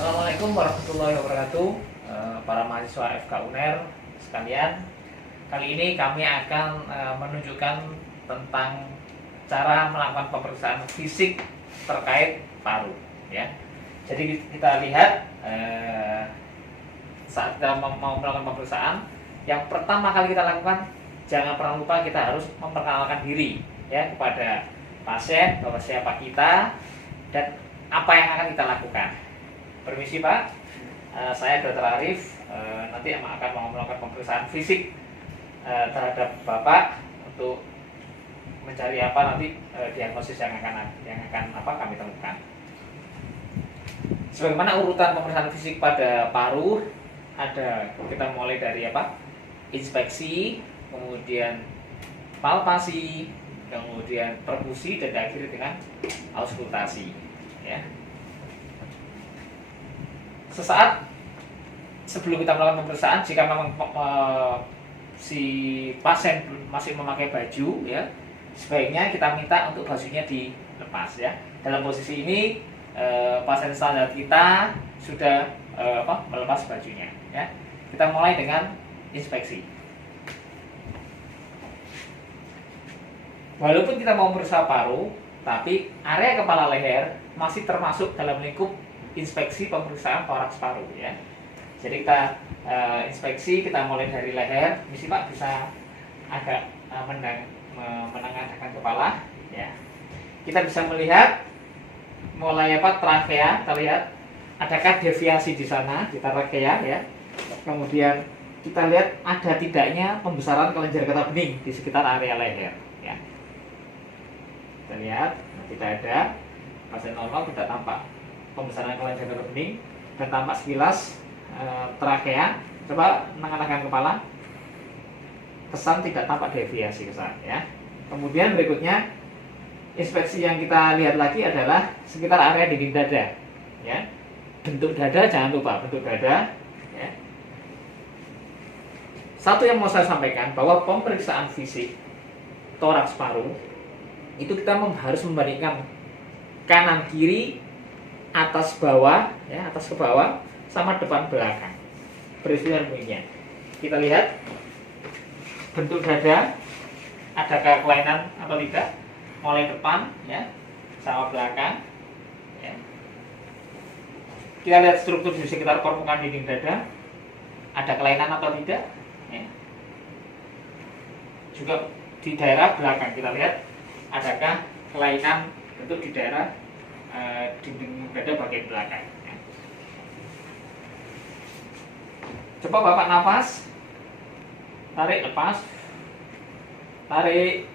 Assalamualaikum warahmatullahi wabarakatuh, para mahasiswa FK UNER sekalian. Kali ini kami akan menunjukkan tentang cara melakukan pemeriksaan fisik terkait paru. Ya, jadi kita lihat saat kita mau melakukan pemeriksaan, yang pertama kali kita lakukan, jangan pernah lupa kita harus memperkenalkan diri ya kepada pasien bahwa siapa kita dan apa yang akan kita lakukan. Permisi Pak, saya Dr. Arif, nanti akan melakukan pemeriksaan fisik terhadap Bapak untuk mencari apa nanti diagnosis yang akan kami temukan. Sebagaimana urutan pemeriksaan fisik pada paru, kita mulai dari inspeksi, kemudian palpasi, kemudian perkusi, dan diakhiri dengan auskultasi. Ya. Sesaat sebelum kita melakukan pemeriksaan, jika memang si pasien masih memakai baju, ya, sebaiknya kita minta untuk bajunya dilepas. Ya. Dalam posisi ini pasien standar kita sudah melepas bajunya. Ya. Kita mulai dengan inspeksi. Walaupun kita mau memeriksa paru, tapi area kepala leher masih termasuk dalam lingkup inspeksi pemeriksaan toraks paru, ya. Jadi kita inspeksi, kita mulai dari leher. Misi Pak bisa agak menengadahkan kepala, ya. Kita bisa melihat mulai trachea, kita lihat adakah deviasi di sana di trachea, ya. Kemudian kita lihat ada tidaknya pembesaran kelenjar getah bening di sekitar area leher, ya. Kita lihat tidak ada, pasien normal, tidak tampak pembesaran kelenjar getah bening dan tampak sekilas trachea. Coba menengadahkan kepala, kesan tidak tampak deviasi kesan, ya. Kemudian berikutnya inspeksi yang kita lihat lagi adalah sekitar area dinding dada, ya. Bentuk dada jangan lupa, bentuk dada, ya. Satu yang mau saya sampaikan bahwa pemeriksaan fisik toraks paru itu kita harus membandingkan kanan kiri, atas bawah, ya, atas ke bawah, sama depan belakang. Peristiwa bunyinya. Kita lihat bentuk dada, adakah kelainan atau tidak? Mulai depan, ya, sama belakang, ya. Kita lihat struktur di sekitar permukaan dinding dada, ada kelainan atau tidak? Ya. Juga di daerah belakang kita lihat adakah kelainan bentuk di daerah dinding dada bagian belakang. Coba Bapak nafas, tarik, lepas, tarik,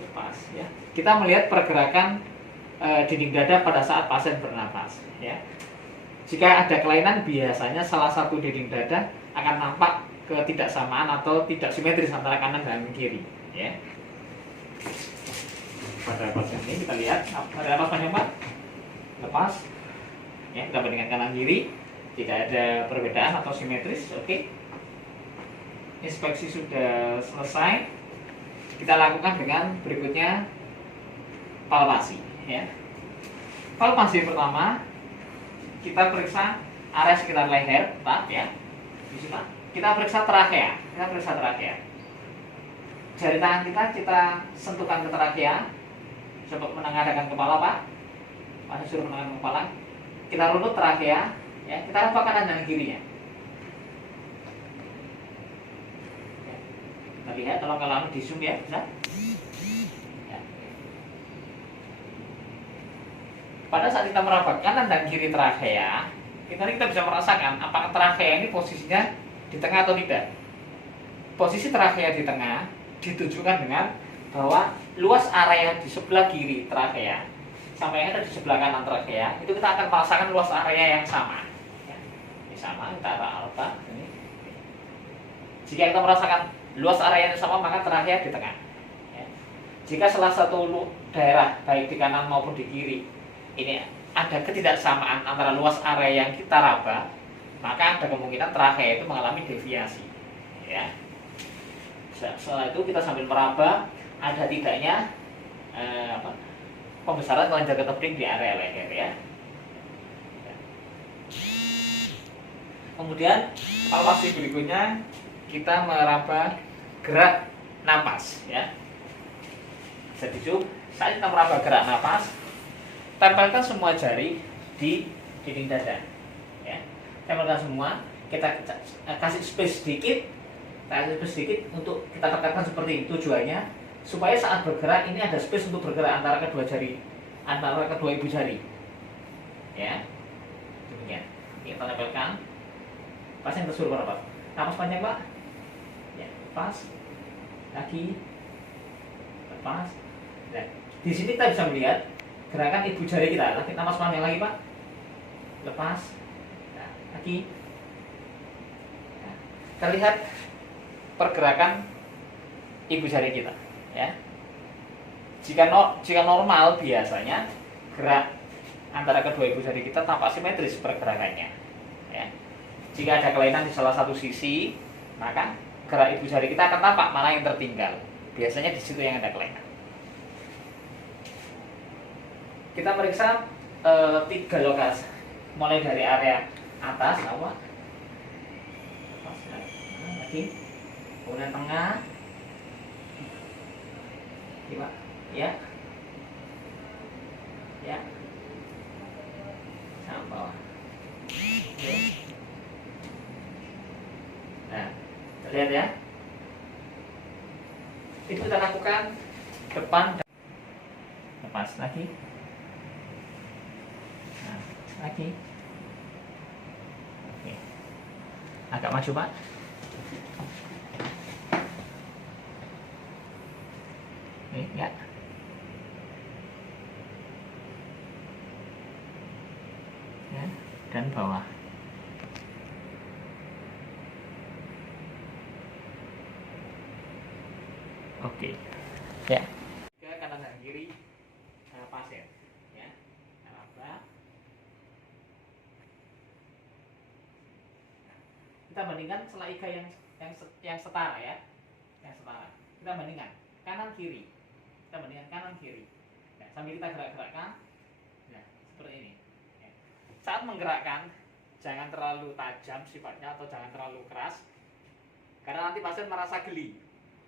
lepas. Ya. Kita melihat pergerakan dinding dada pada saat pasien bernafas. Ya. Jika ada kelainan, biasanya salah satu dinding dada akan nampak ketidaksamaan atau tidak simetris antara kanan dan kiri. Ya. Pada pasien ini kita lihat pada pasien Pak, lepas, ya, kita bandingkan kanan kiri, tidak ada perbedaan atau simetris. Oke. Inspeksi sudah selesai. Kita lakukan dengan berikutnya palpasi, ya. Palpasi pertama kita periksa area sekitar leher, Pak, ya. Di sini, Pak. Kita periksa trachea. Jari tangan kita sentuhkan ke trachea. Coba menengadahkan kepala, Pak. Masih suruh menengadahkan kepala. Kita runut trachea, ya. Kita raba kanan dan kirinya. Ya. Kita lihat, tolong kalau di zoom, ya, bisa. Ya. Pada saat kita meraba kanan dan kiri trachea, kita bisa merasakan apakah trachea ini posisinya di tengah atau tidak. Posisi trachea di tengah ditujukan dengan bahwa luas area di sebelah kiri trachea sampai yang ada di sebelah kanan trachea itu kita akan merasakan luas area yang sama, ya. Ini sama, kita arah alfa ini. Jika kita merasakan luas area yang sama, maka trachea di tengah, ya. Jika salah satu daerah baik di kanan maupun di kiri ini ada ketidaksamaan antara luas area yang kita raba, maka ada kemungkinan trachea itu mengalami deviasi, ya. Setelah itu kita sambil meraba ada tidaknya pembesaran kelenjar getah bening di area leher, ya. Kemudian palpasi berikutnya kita meraba gerak napas ya. Jadi saat kita meraba gerak napas, tempelkan semua jari di dinding dada ya. Tempelkan semua, kita kasih space sedikit, untuk kita tekankan seperti ini. Tujuannya supaya saat bergerak ini ada space untuk bergerak antara kedua jari, antara kedua ibu jari ya. Demikian kita tempelkan. Pasien tersuruh berapa? Napas panjang Pak ya, lepas lagi, lepas. Nah, di sini kita bisa melihat gerakan ibu jari kita. Napas panjang lagi Pak, lepas, nah, lagi. Nah, terlihat pergerakan ibu jari kita ya. Jika normal biasanya gerak antara kedua ibu jari kita tampak simetris pergerakannya ya. Jika ada kelainan di salah satu sisi, maka gerak ibu jari kita akan tampak mana yang tertinggal. Biasanya di situ yang ada kelainan. Kita meriksa 3 lokasi, mulai dari area atas, lagi, kemudian tengah, ya, sampai bawah. Nah, lihat ya. Itu kita lakukan depan, lepas lagi. Nah, lagi. Oke. Agak maju Pak. Oke, ya. Ya, dan bawah. Oke, ya. Ke kanan dan kiri pasien, ya. Nah, kita bandingkan selaiga yang setara ya, yang setara. Kita bandingkan kanan kiri, Nah, sambil kita gerak-gerakkan, nah seperti ini. Ya. Saat menggerakkan, jangan terlalu tajam sifatnya atau jangan terlalu keras, karena nanti pasien merasa geli,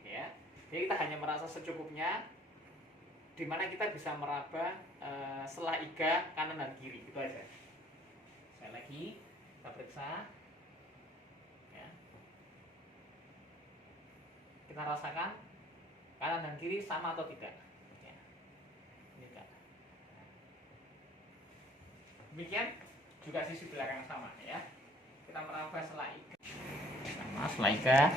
ya. Jadi kita hanya merasa secukupnya, di mana kita bisa meraba selah iga kanan dan kiri, itu aja. Sekali lagi kita periksa, ya. Kita rasakan kanan dan kiri sama atau tidak. Ya. Tidak. Demikian juga sisi belakang sama ya. Kita meraba selah iga, sama selah iga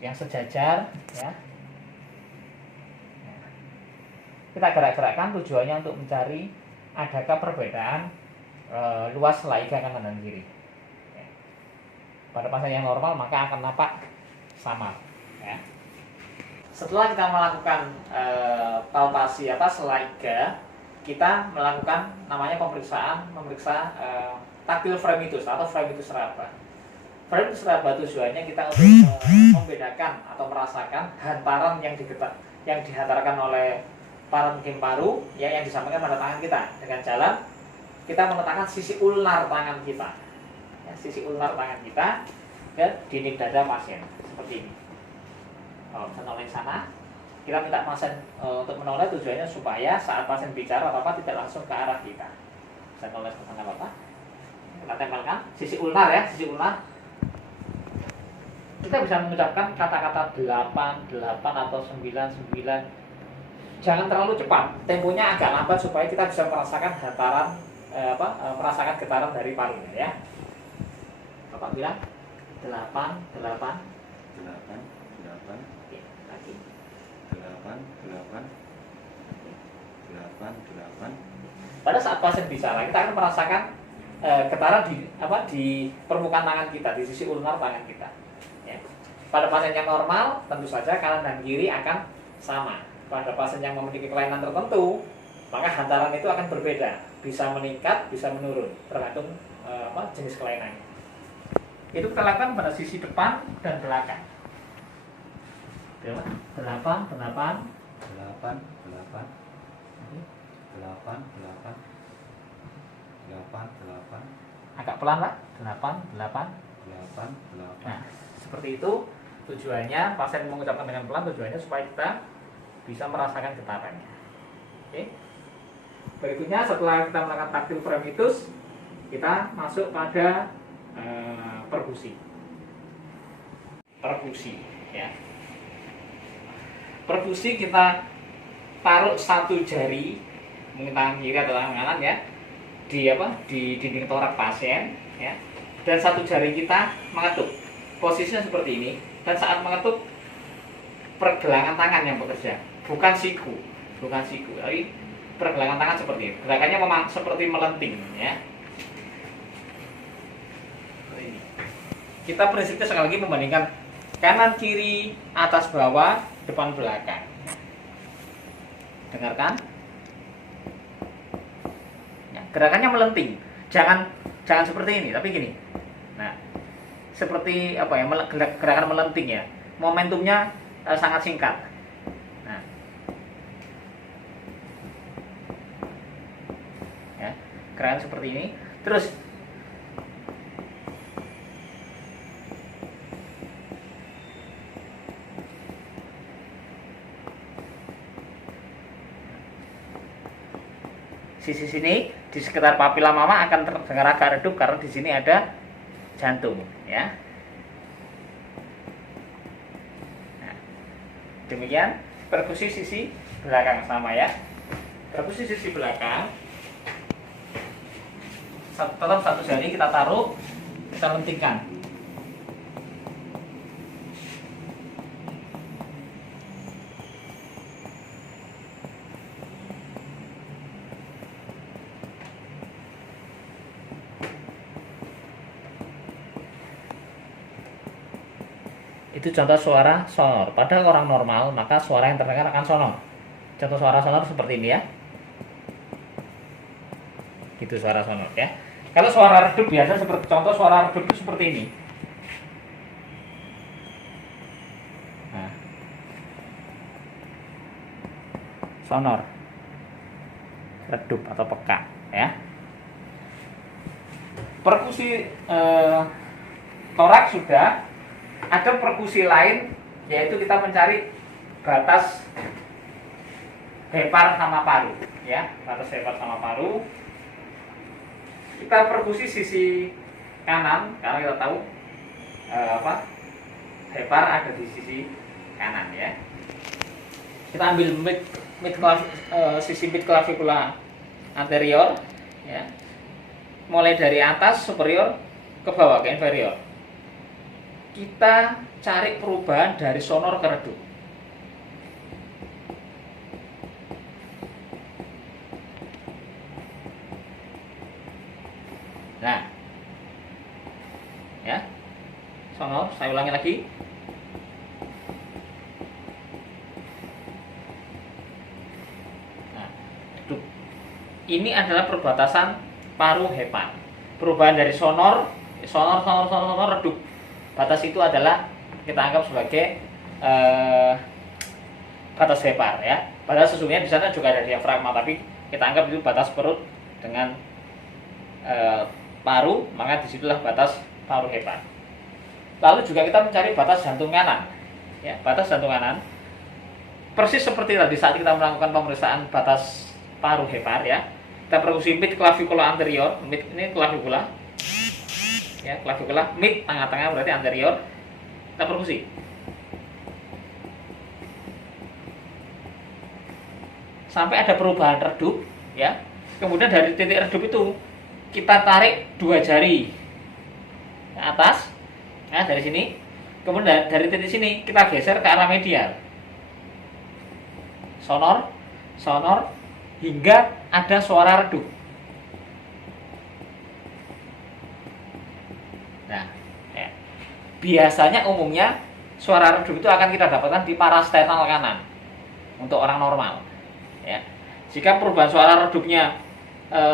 yang sejajar ya. Kita gerak-gerakkan tujuannya untuk mencari adakah perbedaan luas selaiga kanan dan kiri ya. Pada pasien yang normal maka akan nampak sama ya. Setelah kita melakukan palpasi selaiga, kita melakukan namanya memeriksa taktil fremitus atau fremitus raba. Fremitus raba tujuannya kita untuk membedakan atau merasakan hantaran yang dihantarkan oleh parenkim paru ya, yang disampaikan pada tangan kita dengan jalan kita meletakkan sisi ulnar tangan kita ya, sisi ulnar tangan kita ke dinding dada pasien seperti ini. Kalau menoleh sana, kita minta pasien untuk menoleh tujuannya supaya saat pasien bicara apa tidak langsung ke arah kita. Saya noleh ke sana Bapak. Kita tempelkan sisi ulnar ya, sisi ulnar. Kita bisa mengucapkan kata-kata 8 atau 9. Jangan terlalu cepat, temponya agak lambat supaya kita bisa merasakan hantaran merasakan getaran dari parunya ya. Bapak bilang 8. Ya, lagi 8. Pada saat pasien bicara, kita akan merasakan getaran di permukaan tangan kita, di sisi ulnar tangan kita. Ya. Pada pasien yang normal, tentu saja kanan dan kiri akan sama. Pada pasien yang memiliki kelainan tertentu, maka hantaran itu akan berbeda, bisa meningkat, bisa menurun, tergantung jenis kelainannya. Itu kita lakukan pada sisi depan dan belakang. 8. Agak pelan Pak. 8, 8. 8, 8. Nah, seperti itu tujuannya. Pasien mengucapkan dengan pelan tujuannya supaya kita bisa merasakan getarannya. Oke. Berikutnya setelah kita melakukan taktil fremitus, kita masuk pada perkusi. Perkusi, ya. Perkusi kita taruh satu jari, mungkin tangan kiri atau tangan kanan ya, di dinding torak pasien, ya. Dan satu jari kita mengetuk. Posisinya seperti ini. Dan saat mengetuk, pergelangan tangan yang bekerja, bukan siku, tapi pergelangan tangan seperti ini. Gerakannya memang seperti melenting, ya. Seperti ini. Kita prinsipnya sekali lagi membandingkan kanan kiri, atas bawah, depan belakang. Dengarkan. Ya, gerakannya melenting. Jangan seperti ini, tapi gini. Nah, seperti apa ya? Gerakan melenting ya. Momentumnya sangat singkat. Nah, ya, gerakan seperti ini. Terus sisi sini di sekitar papila mama akan terdengar agak redup karena di sini ada jantung, ya. Nah, demikian perkusi sisi belakang sama ya. Perkusi sisi belakang, tetap satu jari kita taruh, kita lentingkan. Itu contoh suara sonor. Pada orang normal, maka suara yang terdengar akan sonor. Contoh suara sonor seperti ini ya. Itu suara sonor ya. Kalau suara redup biasa seperti contoh suara redup itu seperti ini. Nah. Sonor. Redup atau peka ya. Perkusi torak sudah. Ada perkusi lain, yaitu kita mencari batas hepar sama paru, ya, batas hepar sama paru. Kita perkusi sisi kanan, karena kita tahu hepar ada di sisi kanan, ya. Kita ambil sisi mid clavicula anterior, ya, mulai dari atas superior ke bawah ke inferior. Kita cari perubahan dari sonor ke redup. Nah, ya, sonor, saya ulangi lagi. Nah, redup. Ini adalah perbatasan paru hepar. Perubahan dari sonor, redup. Batas itu adalah kita anggap sebagai batas hepar ya. Batas sesungguhnya di sana juga ada diafragma, tapi kita anggap itu batas perut dengan paru, maka disitulah batas paru hepar. Lalu juga kita mencari batas jantung kanan, ya, batas jantung kanan. Persis seperti tadi saat kita melakukan pemeriksaan batas paru hepar ya. Kita perkusi mid clavicula anterior, mid ini clavicula. Ya, clavicula mid tengah-tengah berarti anterior. Kita perkusi. Sampai ada perubahan redup, ya. Kemudian dari titik redup itu kita tarik dua jari ke atas, ya, dari sini. Kemudian dari titik sini kita geser ke arah medial. Sonor hingga ada suara redup. Nah, ya. Biasanya umumnya suara redup itu akan kita dapatkan di parasternal kanan untuk orang normal. Ya. Jika perubahan suara redupnya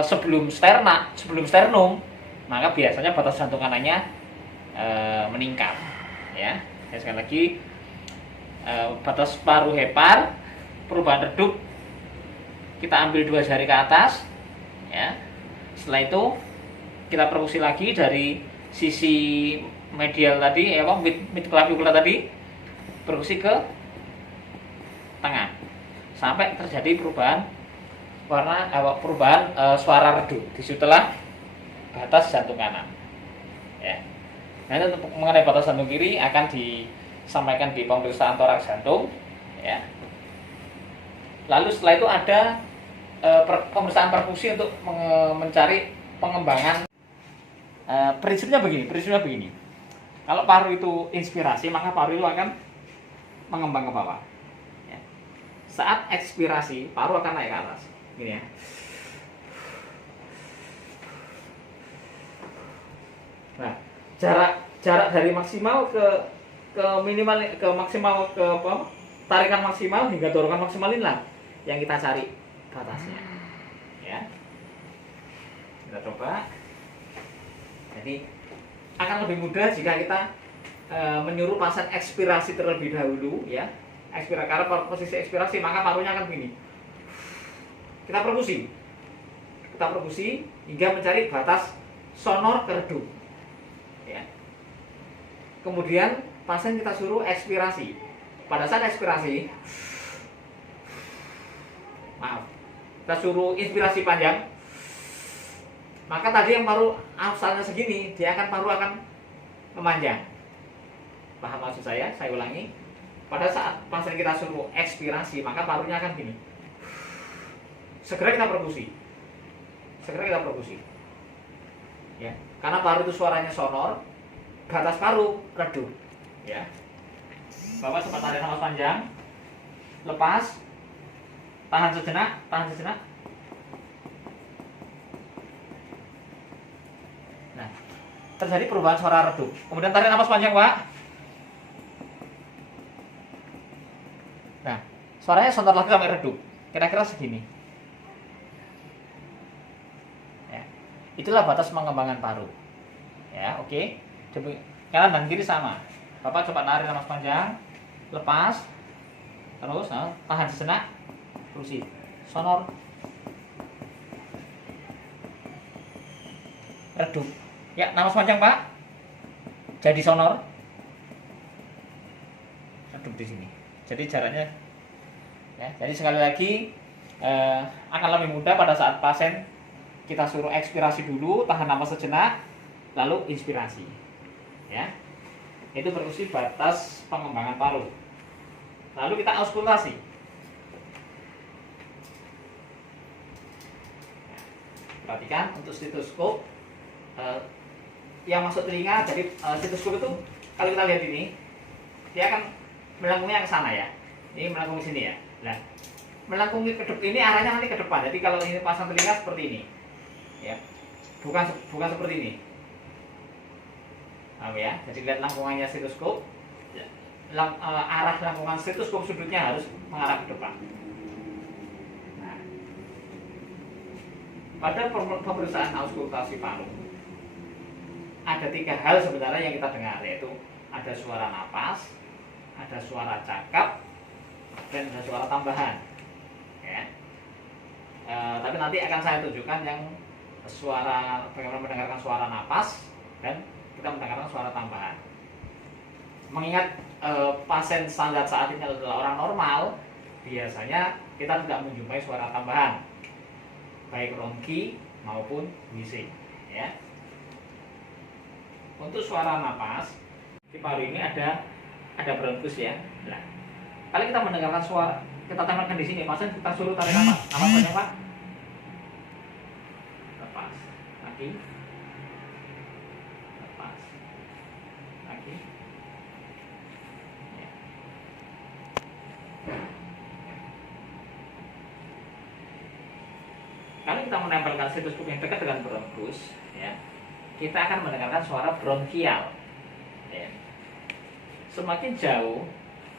sebelum sternum, maka biasanya batas jantung kanannya meningkat. Ya, sekali lagi batas paru hepar, perubahan redup, kita ambil dua jari ke atas. Ya. Setelah itu kita perkusi lagi dari sisi medial tadi, mid clavicula tadi, perkusi ke tengah sampai terjadi perubahan warna, suara redup di setelah batas jantung kanan. Ya. Nah, untuk mengenai batas jantung kiri akan disampaikan di pemeriksaan toraks jantung. Ya. Lalu setelah itu ada pemeriksaan perfusi untuk mencari pengembangan. Prinsipnya begini. Kalau paru itu inspirasi, maka paru itu akan mengembang ke bawah. Ya. Saat ekspirasi, paru akan naik ke atas. Gini ya. Nah, jarak dari maksimal ke minimal, ke maksimal, ke tarikan maksimal hingga dorongan maksimal inilah yang kita cari batasnya. Ya. Kita coba. Jadi akan lebih mudah jika kita menyuruh pasien ekspirasi terlebih dahulu, ya. Karena posisi ekspirasi maka parunya akan begini. Kita perkusi hingga mencari batas sonor ke redup. Ya. Kemudian pasien kita suruh ekspirasi. Pada saat ekspirasi, kita suruh inspirasi panjang. Maka tadi yang paru asalnya segini, paru akan memanjang. Paham maksud saya? Saya ulangi. Pada saat pasien kita suruh ekspirasi, maka parunya akan gini. Segera kita perkusi. Ya, karena paru itu suaranya sonor, batas paru redup. Ya. Bapak sempat tarik nafas panjang, lepas, tahan sejenak. Nah, terjadi perubahan suara redup. Kemudian tarik nafas panjang, Pak. Nah, suaranya sonor lagi sampai redup. Kira-kira segini. Ya. Itulah batas pengembangan paru. Ya, oke. Kanan dan kiri sama. Bapak coba tarik nafas panjang, lepas, terus, tahan sejenak, terusin. Sonor, redup. Ya, nafas panjang, Pak. Jadi sonor. Redup di sini. Jadi jaraknya, ya. Jadi sekali lagi akan lebih mudah pada saat pasien kita suruh ekspirasi dulu, tahan nafas sejenak, lalu inspirasi. Ya. Itu perkusi batas pengembangan paru. Lalu kita auskultasi. Ya. Perhatikan untuk stetoskop. Yang masuk telinga, jadi stetoskop itu kalau kita lihat ini, dia akan melengkungnya ke sana, ya. Ini melengkung ke sini, ya. Nah, melengkung ke depan ini arahnya nanti ke depan. Jadi kalau ini pasang telinga seperti ini, ya, bukan seperti ini. Ya, jadi lihat lengkungannya stetoskop. Arah lengkungan stetoskop sudutnya harus mengarah ke depan. Nah, pada pemeriksaan auskultasi paru ada 3 hal sebenarnya yang kita dengar, yaitu ada suara napas, ada suara cakap, dan ada suara tambahan. Ya. Tapi nanti akan saya tunjukkan yang bagaimana mendengarkan suara napas dan kita mendengarkan suara tambahan. Mengingat pasien standar saat ini adalah orang normal, biasanya kita tidak menjumpai suara tambahan, baik ronki maupun wheezing. Ya. Untuk suara napas di paru ini ada bronkus, ya. Nah, kalau kita mendengarkan suara, kita tempelkan di sini, pasien kita suruh tarik nafas panjang, Pak. Lepas, lagi, lepas, lagi. Ya. Kalau kita menempelkan stetoskop yang dekat dengan bronkus, ya, kita akan mendengarkan suara bronkial. Ya. Semakin jauh,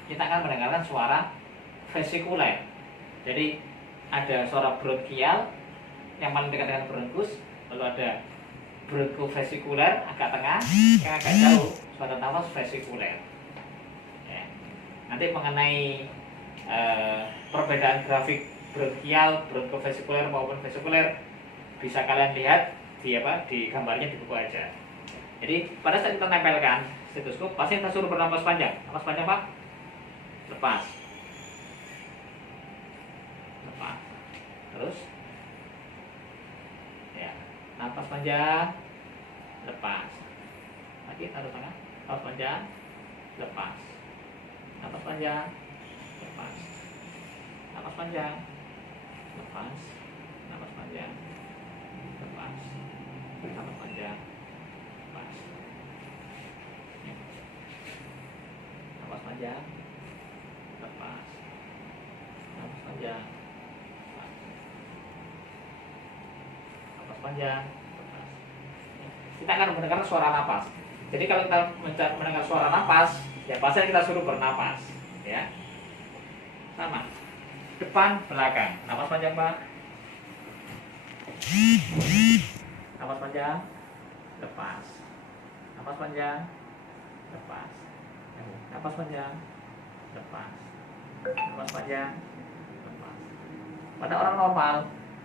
kita akan mendengarkan suara vesikuler. Jadi ada suara bronkial yang paling dekat dengan bronkus, lalu ada broncovesikuler agak tengah, yang agak jauh suara nafas vesikuler. Ya. Nanti mengenai perbedaan grafik bronkial, broncovesikuler maupun vesikuler bisa kalian lihat di gambarnya di buku aja. Jadi pada saat kita tempelkan stetoskop, pasien kita suruh bernapas panjang. Napas panjang Pak. Lepas. Lepas. Terus. Ya. Napas panjang. Lepas. Lagi taruh tangan. Napas panjang. Lepas. Napas panjang. Lepas. Napas panjang. Lepas. Napas panjang. Lepas. Napas panjang. Lepas. Napas panjang. Lepas. Napas panjang. Lepas. Napas panjang. Lepas. Kita akan mendengar suara napas. Jadi kalau kita mendengar suara napas, ya pasien kita suruh bernapas, ya. Sama. Depan, belakang. Napas panjang, Pak. Napas panjang. Lepas. Napas panjang. Lepas. Napas panjang. Lepas. Napas panjang. Lepas. Pada orang normal,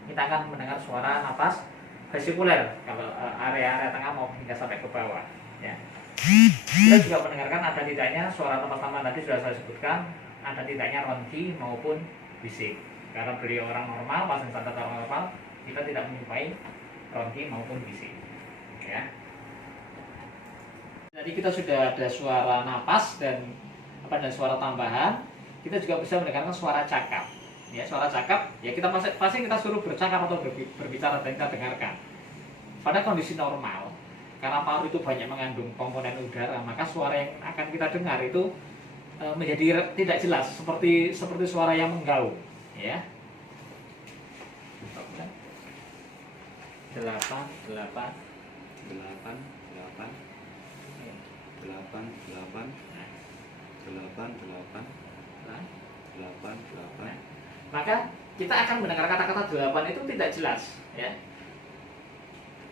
kita akan mendengar suara napas vesikuler kalau area-area tengah mau hingga sampai ke bawah, ya. Kita juga mendengarkan ada tidaknya suara napas tambahan tadi sudah saya sebutkan, ada tidaknya ronki maupun bisik. Karena beliau orang normal, pasien standar orang normal, kita tidak menjumpai ronki maupun bisik, ya. Jadi kita sudah ada suara napas dan suara tambahan. Kita juga bisa mendengarkan suara cakap. Ya, suara cakap, ya kita pasti kita suruh bercakap atau berbicara dan kita dengarkan. Pada kondisi normal, karena paru itu banyak mengandung komponen udara, maka suara yang akan kita dengar itu menjadi tidak jelas, seperti suara yang menggaung, ya. 8 maka kita akan mendengar kata-kata 8 itu tidak jelas, ya.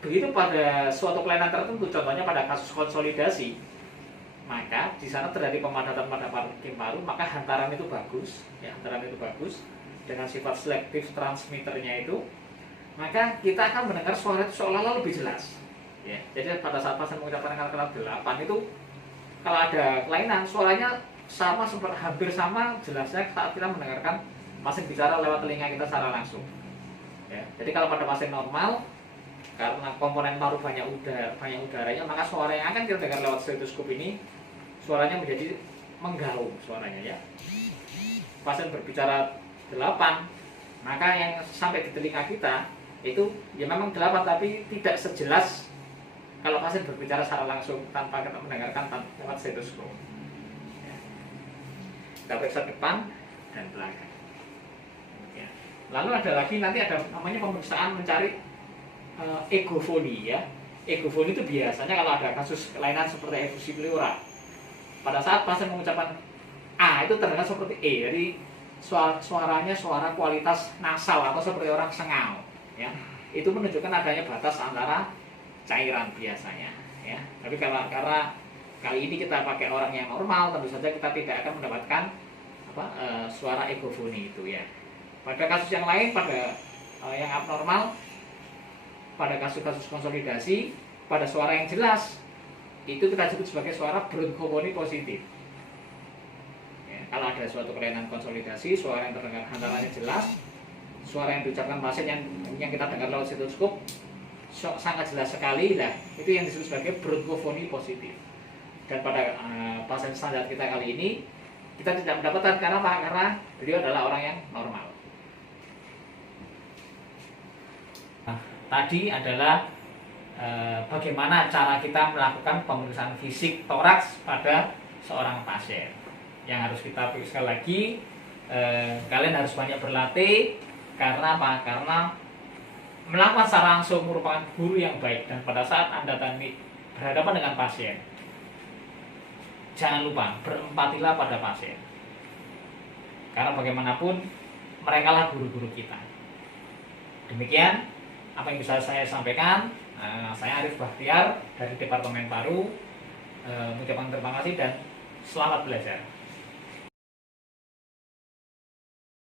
Begitu pada suatu kelainan tertentu, contohnya pada kasus konsolidasi, maka di sana terjadi pemadatan pada paru, maka hantaran itu bagus, ya, hantaran itu bagus dengan sifat selektif transmitternya itu, maka kita akan mendengar suara itu seolah-olah lebih jelas, ya. Jadi pada saat pasien mengucapkan kata-kata 8 itu, kalau ada kelainan suaranya sama, hampir sama jelasnya saat kita mendengarkan pasien bicara lewat telinga kita secara langsung, ya. Jadi kalau pada pasien normal, karena komponen paru banyak udaranya, maka suara yang akan kita dengar lewat stetoskop ini suaranya menjadi menggaung suaranya, ya. Pasien berbicara 8, maka yang sampai di telinga kita itu ya memang 8, tapi tidak sejelas kalau pasien berbicara secara langsung tanpa kita mendengarkan lewat stetoskop, ya. Kita periksa depan dan belakang. Lalu ada lagi nanti ada namanya pemeriksaan mencari egofoni, ya. Egofoni itu biasanya kalau ada kasus kelainan seperti efusi pleura. Pada saat pasien mengucapkan A itu terdengar seperti E, jadi suaranya suara kualitas nasal atau seperti orang sengau, ya. Itu menunjukkan adanya batas antara cairan biasanya, ya. Tapi karena kali ini kita pakai orang yang normal, tentu saja kita tidak akan mendapatkan suara egofoni itu, ya. Pada kasus yang lain, pada yang abnormal, pada kasus-kasus konsolidasi, pada suara yang jelas, itu kita sebut sebagai suara bronchoponi positif. Ya, kalau ada suatu kelainan konsolidasi, suara yang terdengar hantarannya jelas, suara yang diucapkan pasien yang kita dengar lewat stetoskop sangat jelas sekali, lah itu yang disebut sebagai bronchoponi positif. Dan pada pasien standar kita kali ini, kita tidak mendapatkan karena apa? Karena beliau adalah orang yang normal. Tadi adalah bagaimana cara kita melakukan pemeriksaan fisik toraks pada seorang pasien. Yang harus kita periksa lagi, kalian harus banyak berlatih. Karena apa? Karena melakukan secara langsung merupakan guru yang baik. Dan pada saat Anda berhadapan dengan pasien, jangan lupa berempatilah pada pasien. Karena bagaimanapun mereka lah guru-guru kita. Demikian apa yang bisa saya sampaikan. Saya Arif Bahtiar dari Departemen Paru mengucapkan terima kasih dan selamat belajar.